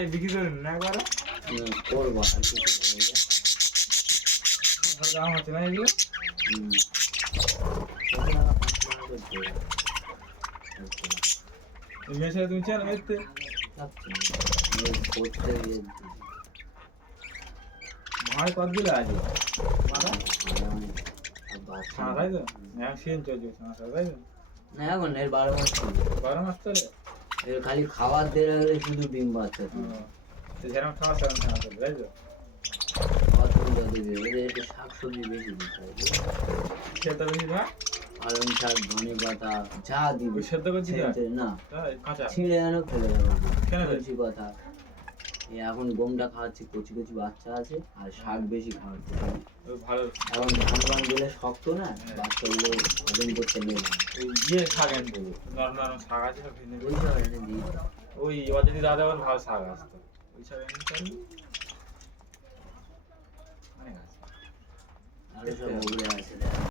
এই বিক্রি করুন না একবার করবো আর কিছু হয়ে যায়। দাম হচ্ছে না এগুলো এই মেয়ের সাথে তুমি চেনো এতে ভাই কত দিলে আছে ছানা তাই তো এক সিজন চলছে ছানা তাই তো না এখন এর 12 মাস চলবে। 12 মাস চলে এর খালি খাবার দেওয়া হলে শুধু ডিম বাচ্চা দিবে। তো যেরকম খাওয়া সেরকম ছানা চলবে তাই তো খাওয়ার সুবিধা দিবে এদের একটু শাকসবজি বেশি দিতে হবে সেটা বেশি না পালং শাক ধনে পাতা যা দিবে ওই সেদ্ধ করছি না তাই কাঁচা ছিঁড়ে যেন ফেলে দেবো কেন বেশি কথা এই এখন গমটা খাওয়াচ্ছি কচি কচি বাচ্চা আছে আর শাক বেশি খাওয়াচ্ছি ভালো এখন ধান ফান দিলে শক্ত না বাচ্চাগুলো হজম করতে নেই ওই ইয়ে শাক এনে দেবো নরম শাক আছে ওই সব এনে দিই ওই অজাতি দাদা ভালো শাক আসতো ওই শাক এনে চালু অনেক আছে আরো সব ওগুলো আছে